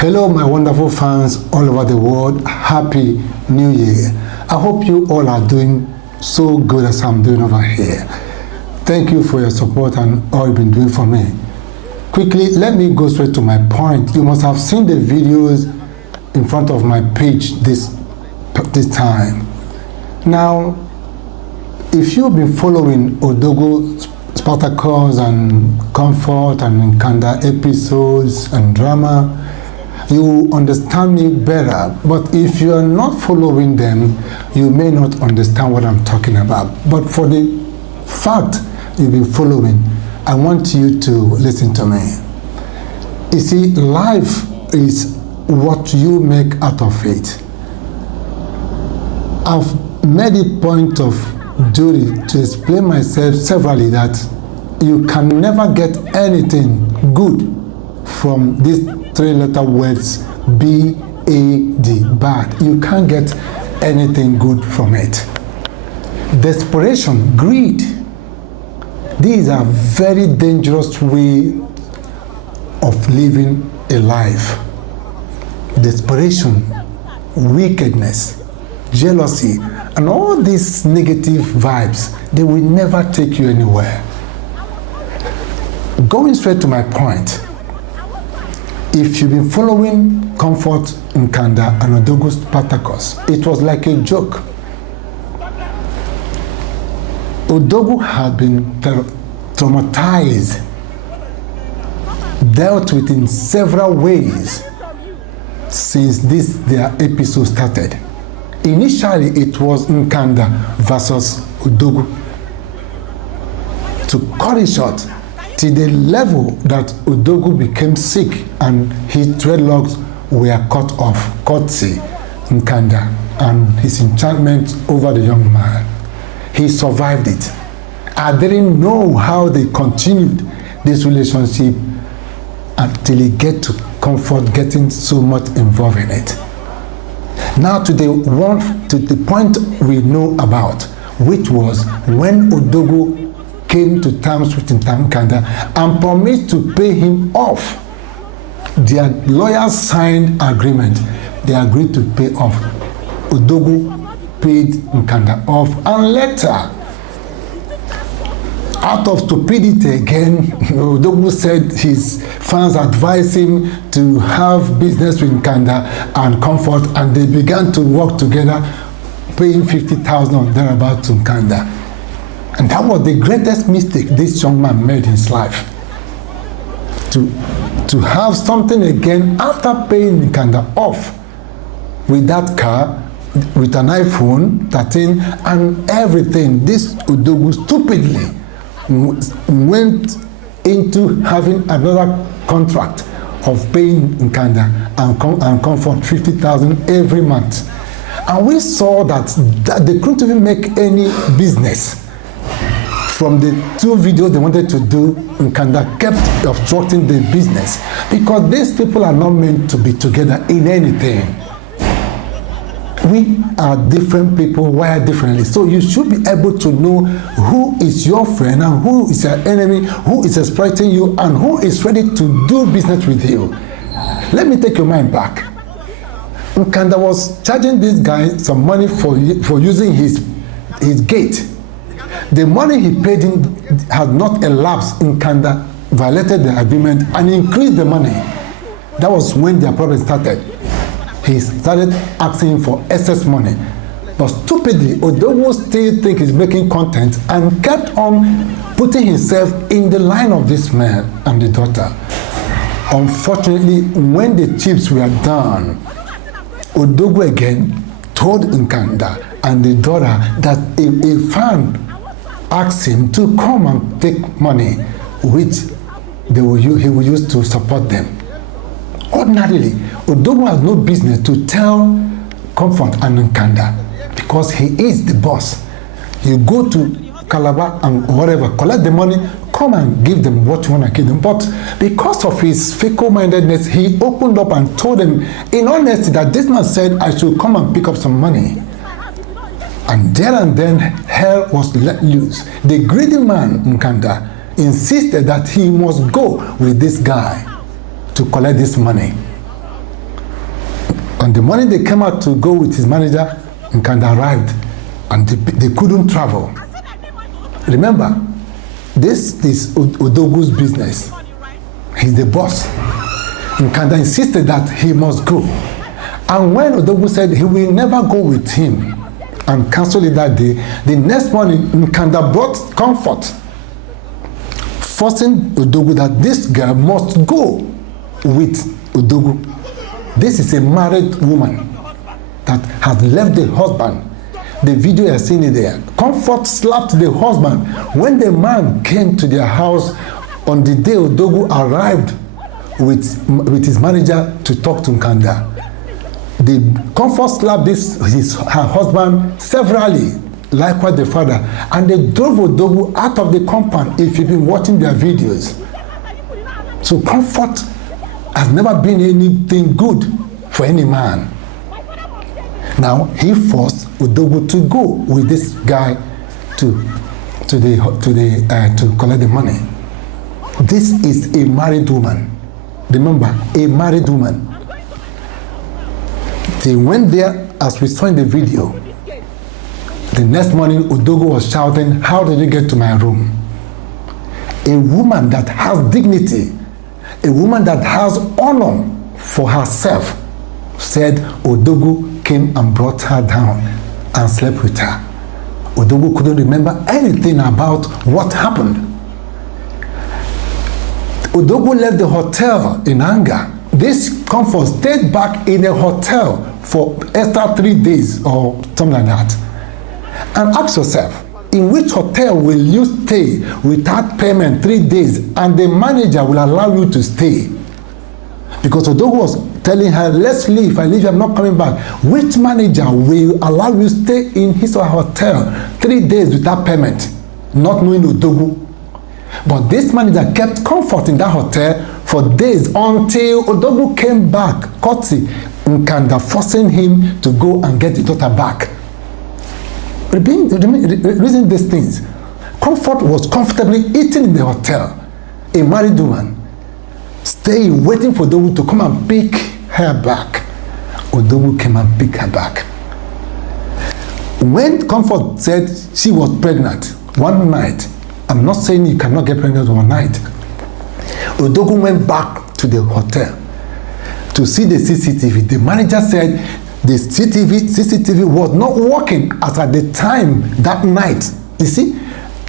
Hello, my wonderful fans all over the world. Happy New Year. I hope you all are doing so good as I'm doing over here. Thank you for your support and all you've been doing for me. Quickly, let me go straight to my point. You must have seen the videos in front of my page this time. Now, if you've been following Odogwu Spartacus and Comfort and Nkanda episodes and drama, you understand me better. But if you are not following them, you may not understand what I'm talking about. But for the fact you've been following, I want you to listen to me. You see, life is what you make out of it. I've made a point of duty to explain myself severally that you can never get anything good from these three-letter words B-A-D, bad. You can't get anything good from it. Desperation, greed, these are very dangerous way of living a life. Desperation, wickedness, jealousy, and all these negative vibes, they will never take you anywhere. Going straight to my point, if you've been following Comfort, Nkanda, and Odogwu Spartacus, it was like a joke. Odogwu had been traumatized, dealt with in several ways since their episode started. Initially, it was Nkanda versus Odogwu. To cut it short, to the level that Odogwu became sick and his dreadlocks were cut off, courtesy Nkanda and his enchantment over the young man. He survived it. I didn't know how they continued this relationship until he get to Comfort getting so much involved in it. Now to the point we know about, which was when Odogwu came to terms with Nkanda and promised to pay him off. Their lawyers signed agreement. They agreed to pay off. Odogwu paid Nkanda off, and later, out of stupidity again, Odogwu said his fans advised him to have business with Nkanda and Comfort, and they began to work together, paying 50,000 or thereabout to Nkanda. And that was the greatest mistake this young man made in his life. To have something again after paying Nkanda off with that car, with an iPhone 13 and everything. This Odogwu stupidly went into having another contract of paying Nkanda and Comfort 50,000 every month. And we saw that they couldn't even make any business. From the two videos they wanted to do, Nkanda kept obstructing the business because these people are not meant to be together in anything. We are different people wired differently, so you should be able to know who is your friend and who is your enemy, who is exploiting you and who is ready to do business with you. Let me take your mind back. Nkanda was charging this guy some money for using his gate. The money he paid him had not elapsed. Nkanda violated the agreement and increased the money. That was when their problem started. He started asking for excess money. But stupidly, Odogwu still think he's making content and kept on putting himself in the line of this man and the daughter. Unfortunately, when the chips were done, Odogwu again told Nkanda and the daughter that a fan asked him to come and take money, which he will use to support them. Ordinarily, Odogwu has no business to tell Comfort and Nkanda because he is the boss. You go to Calabar and whatever, collect the money, come and give them what you want to give them. But because of his fickle-mindedness, he opened up and told them in honesty that this man said I should come and pick up some money. And there and then, hell was let loose. The greedy man, Nkanda, insisted that he must go with this guy to collect this money. On the morning they came out to go with his manager, Nkanda arrived and they couldn't travel. Remember, this is Odogu's business. He's the boss. Nkanda insisted that he must go. And when Odogu said he will never go with him and cancelled it that day, the next morning Nkanda brought Comfort, forcing Odogu that this girl must go with Odogu. This is a married woman that has left the husband. The video you are seeing it there. Comfort slapped the husband when the man came to their house on the day Odogu arrived with his manager to talk to Nkanda. The Comfort slapped her husband severally, likewise the father, and they drove Odogu out of the compound. If you've been watching their videos, so Comfort has never been anything good for any man. Now he forced Odogu to go with this guy to collect the money. This is a married woman. Remember, a married woman. They went there, as we saw in the video. The next morning, Odogu was shouting, "How did you get to my room?" A woman that has dignity, a woman that has honor for herself, said Odogu came and brought her down and slept with her. Odogu couldn't remember anything about what happened. Odogu left the hotel in anger. This Comfort stayed back in a hotel for extra 3 days or something like that. And ask yourself, in which hotel will you stay without payment 3 days and the manager will allow you to stay? Because Odogu was telling her, let's leave. If I leave, I'm not coming back. Which manager will allow you to stay in his or her hotel 3 days without payment, not knowing Odogu? But this manager kept Comfort in that hotel for days until Odogu came back, courtesy Nkanda, forcing him to go and get the daughter back. Reason these things. Comfort was comfortably eating in the hotel. A married woman staying, waiting for Odogu to come and pick her back. Odogu came and picked her back. When Comfort said she was pregnant one night, I'm not saying you cannot get pregnant one night, Odogu went back to the hotel to see the CCTV. The manager said the CCTV was not working as at the time that night. You see,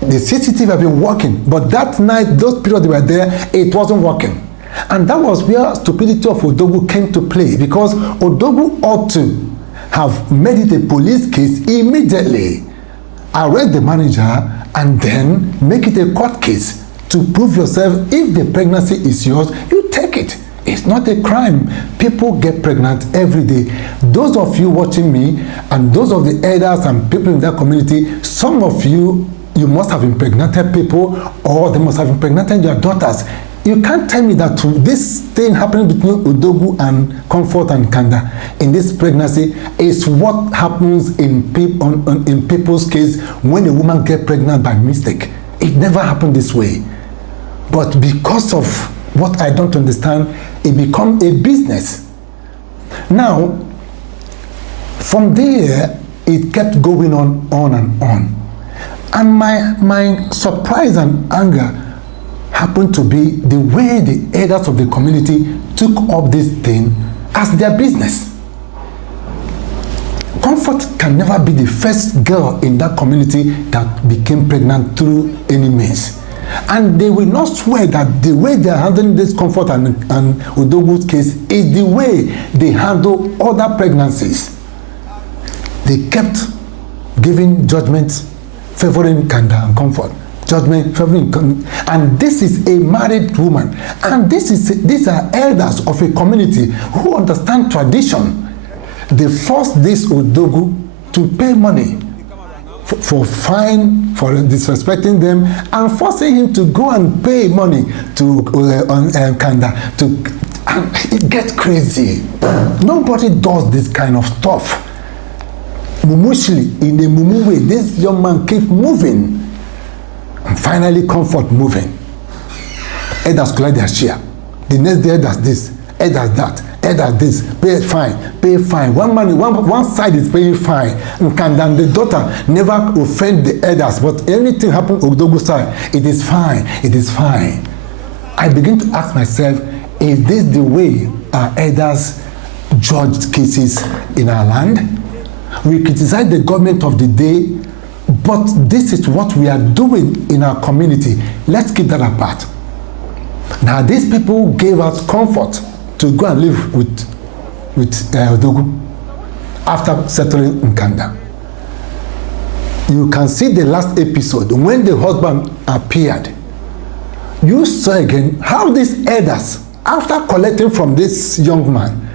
the CCTV have been working, but that night, those periods they were there, it wasn't working. And that was where stupidity of Odogu came to play, because Odogu ought to have made it a police case immediately, arrest the manager, and then make it a court case to prove yourself. If the pregnancy is yours, you take it. It's not a crime. People get pregnant every day. Those of you watching me and those of the elders and people in that community, some of you must have impregnated people, or they must have impregnated your daughters. You can't tell me that this thing happening between Odogu and Comfort and Nkanda in this pregnancy is what happens in people's case when a woman gets pregnant by mistake. It never happened this way. But because of what I don't understand, it becomes a business. Now, from there, it kept going on and on. And my surprise and anger happened to be the way the elders of the community took up this thing as their business. Comfort can never be the first girl in that community that became pregnant through any means. And they will not swear that the way they are handling this Comfort and Odogu's case is the way they handle other pregnancies. They kept giving judgments favoring Nkanda and Comfort. Judgment favoring, and this is a married woman, and these are elders of a community who understand tradition. They forced this Odogu to pay money for fine, for disrespecting them, and forcing him to go and pay money to Nkanda. And it gets crazy. Nobody does this kind of stuff. Mumushli, in a mumu way, this young man keeps moving. And finally, Comfort moving. Elders collect their share. The next day, elders this, elders that, elders this, pay fine. One side is paying fine. And the daughter never offend the elders, but anything happen Odogwu side, it is fine. I begin to ask myself, is this the way our elders judge cases in our land? We criticize the government of the day, but this is what we are doing in our community. Let's keep that apart. Now, these people gave us comfort to go and live with Odogwu after settling Nkanda. You can see the last episode when the husband appeared. You saw again how these elders, after collecting from this young man,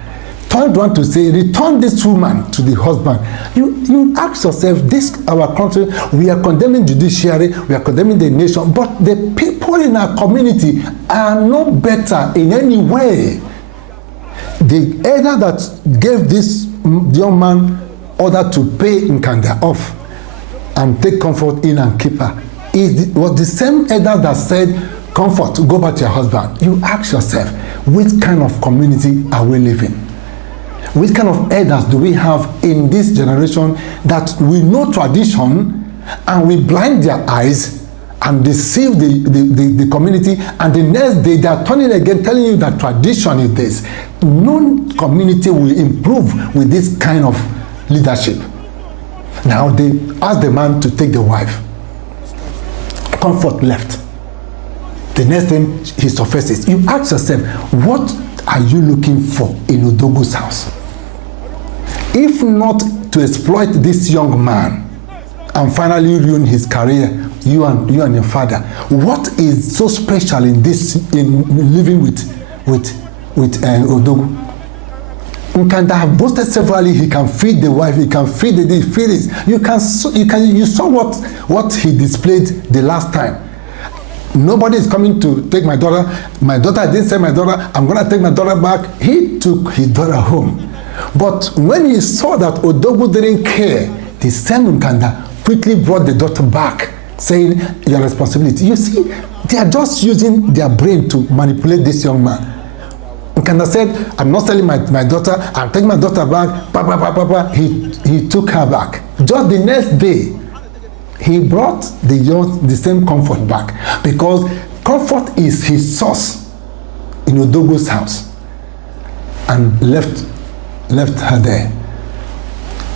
turned around to say, return this woman to the husband. You ask yourself, this our country, we are condemning judiciary, we are condemning the nation, but the people in our community are no better in any way. The elder that gave this young man order to pay Nkanda off and take comfort in and keep her was the same elder that said, comfort, go back to your husband. You ask yourself, which kind of community are we living? Which kind of elders do we have in this generation that we know tradition and we blind their eyes and deceive the community, and the next day they are turning again telling you that tradition is this? No community will improve with this kind of leadership. Now they ask the man to take the wife. Comfort left. The next thing he surfaces, you ask yourself, what are you looking for in Odogwu's house? If not to exploit this young man and finally ruin his career, you and your father, what is so special in living with Odogwu? Nkanda have boasted severally he can feed the wife, he can feed the feelings. You saw what he displayed the last time. Nobody is coming to take my daughter. My daughter didn't say my daughter. I'm going to take my daughter back. He took his daughter home. But when he saw that Odogwu didn't care, the same Nkanda quickly brought the daughter back, saying, your responsibility. You see, they are just using their brain to manipulate this young man. Nkanda said, I'm not selling my daughter. I'm taking my daughter back. He took her back. Just the next day, he brought the same comfort back, because comfort is his source in Odogwu's house, and left her there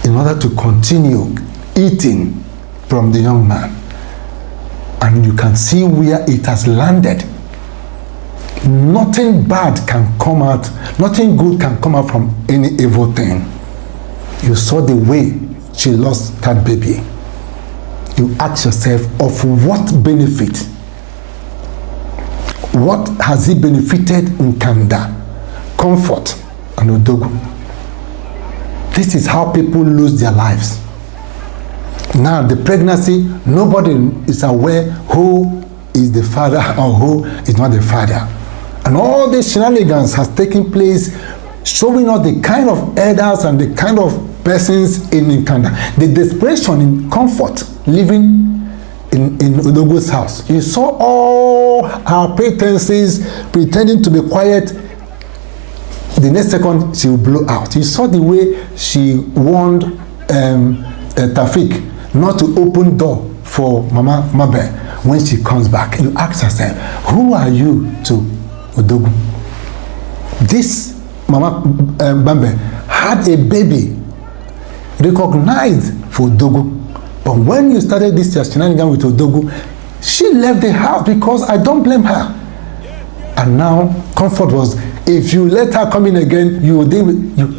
in order to continue eating from the young man. And you can see where it has landed. Nothing bad can come out, nothing good can come out from any evil thing. You saw the way she lost that baby. You ask yourself, of what benefit? What has he benefited in Nkanda, Comfort, and Odogwu? This is how people lose their lives. Now, the pregnancy, nobody is aware who is the father or who is not the father. And all these shenanigans has taken place, showing us the kind of elders and the kind of persons in Nkanda. The desperation in Comfort living in Odogwu's house. You saw all her pretenses, pretending to be quiet. The next second, she will blow out. You saw the way she warned Tafik not to open door for Mama Mabe when she comes back. You ask yourself, who are you to Odogwu? This Mama Bambe had a baby recognized for Odogwu. But when you started this shenanigan with Odogwu, she left the house, because I don't blame her. And now Comfort was, if you let her come in again, you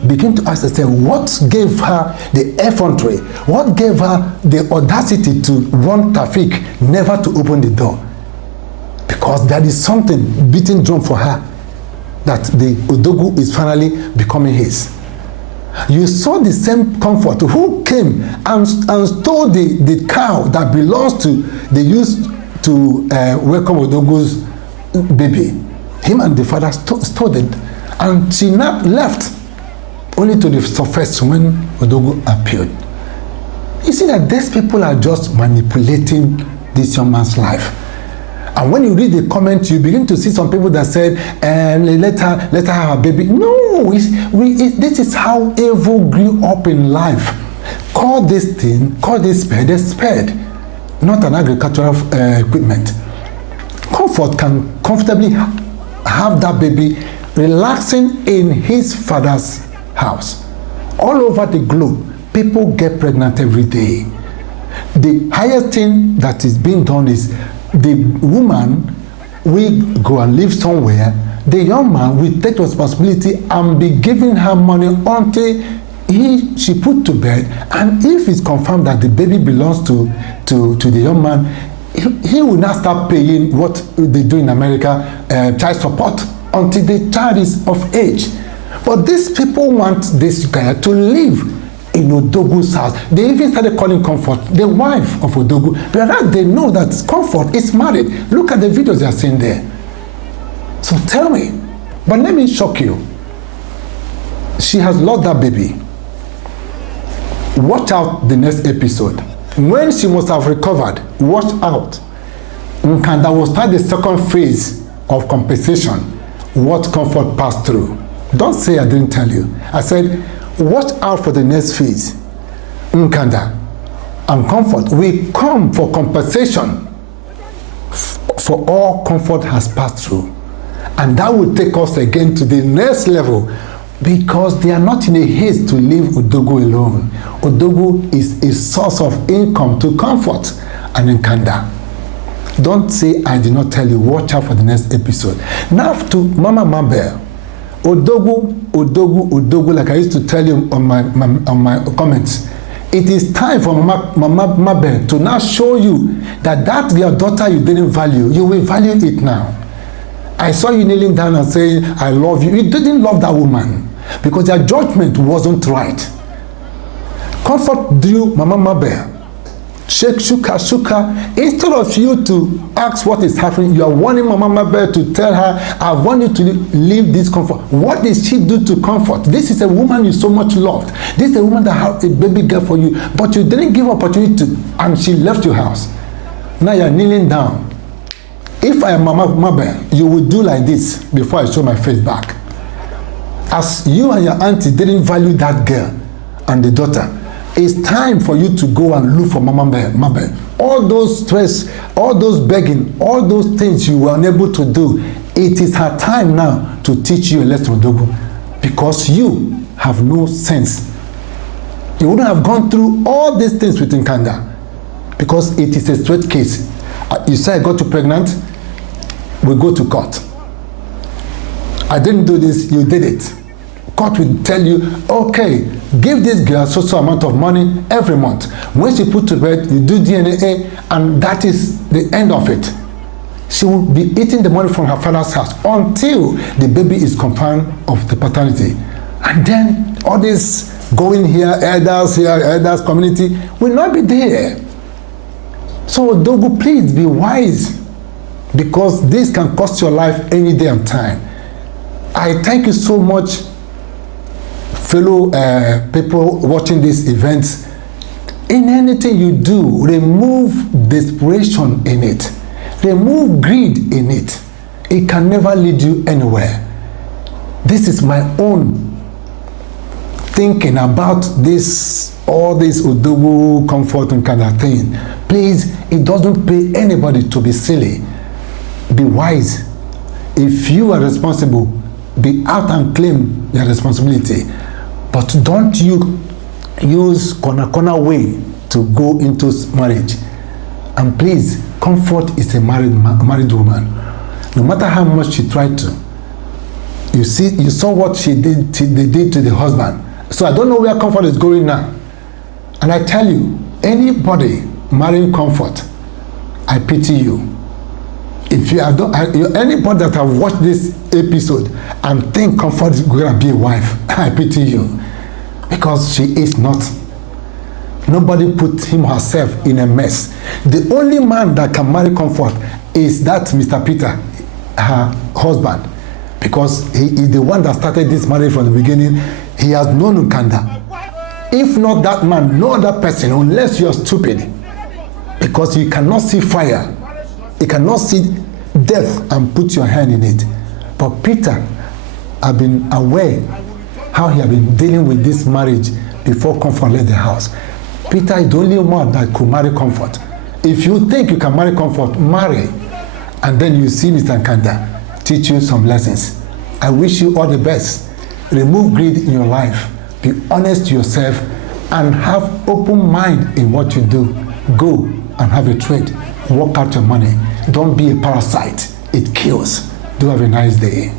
begin to ask yourself, what gave her the effrontery? What gave her the audacity to warn Tafik never to open the door? Because there is something beating drum for her, that the Odogwu is finally becoming his. You saw the same Comfort who came and stole the cow that belongs to, they used to welcome Odogwu's baby. Him and the father stole it, and she now left, only to the surface when Odogwu appeared. You see that these people are just manipulating this young man's life. And when you read the comments, you begin to see some people that said, let her have a baby. No, this is how evil grew up in life. Call this spade a spade, not an agricultural equipment. Comfort can comfortably have that baby relaxing in his father's house. All over the globe, people get pregnant every day. The highest thing that is being done is the woman will go and live somewhere. The young man will take responsibility and be giving her money until she put to bed. And if it's confirmed that the baby belongs to the young man, he will not start paying what they do in America, child support, until the child is of age. But these people want this guy to live in Odogu's house. They even started calling Comfort the wife of Odogu, whereas they know that Comfort is married. Look at the videos they are seeing there. So tell me, but let me shock you. She has lost that baby. Watch out the next episode. When she must have recovered, watch out. Nkanda will start the second phase of compensation, what Comfort passed through. Don't say I didn't tell you. I said, watch out for the next phase. Nkanda and Comfort will come for compensation for all Comfort has passed through. And that will take us again to the next level, because they are not in a haste to leave Odogu alone. Odogu is a source of income to Comfort and Nkanda. Don't say I did not tell you. Watch out for the next episode. Now to Mama Mabel. Odogu, like I used to tell you on my comments. It is time for Mama Mabel to now show you that your daughter you didn't value, you will value it now. I saw you kneeling down and saying, I love you. You didn't love that woman because your judgment wasn't right. Comfort you, Mama Mabel. Shake, shuka. Instead of you to ask what is happening, you are warning Mama Mabel to tell her, I want you to leave this Comfort. What did she do to Comfort? This is a woman you so much loved. This is a woman that had a baby girl for you, but you didn't give opportunity to, and she left your house. Now you are kneeling down. If I am Mama Mabel, you will do like this before I show my face back. As you and your auntie didn't value that girl and the daughter, it's time for you to go and look for Mama Mabel. All those stress, all those begging, all those things you were unable to do, it is her time now to teach you a lesson, Odogu, because you have no sense. You wouldn't have gone through all these things with Nkanda, because it is a straight case. You say I got you pregnant, we go to court. I didn't do this, you did it. Court will tell you, okay, give this girl so amount of money every month. When she put to bed, you do DNA, and that is the end of it. She will be eating the money from her father's house until the baby is confirmed of the paternity. And then all this going here, elders, community will not be there. So Odogu, please be wise, because this can cost your life any day and time. I thank you so much, fellow people watching these events. In anything you do, remove desperation in it. Remove greed in it. It can never lead you anywhere. This is my own thinking about this, all this Odogu, Comfort, and kind of thing. Please, it doesn't pay anybody to be silly. Be wise. If you are responsible, be out and claim your responsibility. But don't you use corner way to go into marriage. And please, Comfort is a married woman. No matter how much she tried to, you saw what they did to the husband. So I don't know where Comfort is going now. And I tell you, anybody marrying Comfort, I pity you. If you have anybody that have watched this episode and think Comfort is going to be a wife, I pity you, because she is not. Nobody put him or herself in a mess. The only man that can marry Comfort is that Mr. Peter, her husband, because he is the one that started this marriage from the beginning. He has known Nkanda. If not that man, no other person, unless you are stupid, because you cannot see fire You cannot see death and put your hand in it. But Peter had been aware how he had been dealing with this marriage before Comfort left the house. Peter is the only one that could marry Comfort. If you think you can marry Comfort, marry. And then you see Mr. Nkanda teach you some lessons. I wish you all the best. Remove greed in your life. Be honest to yourself and have open mind in what you do. Go and have a trade. Work out your money. Don't be a parasite. It kills. Do have a nice day.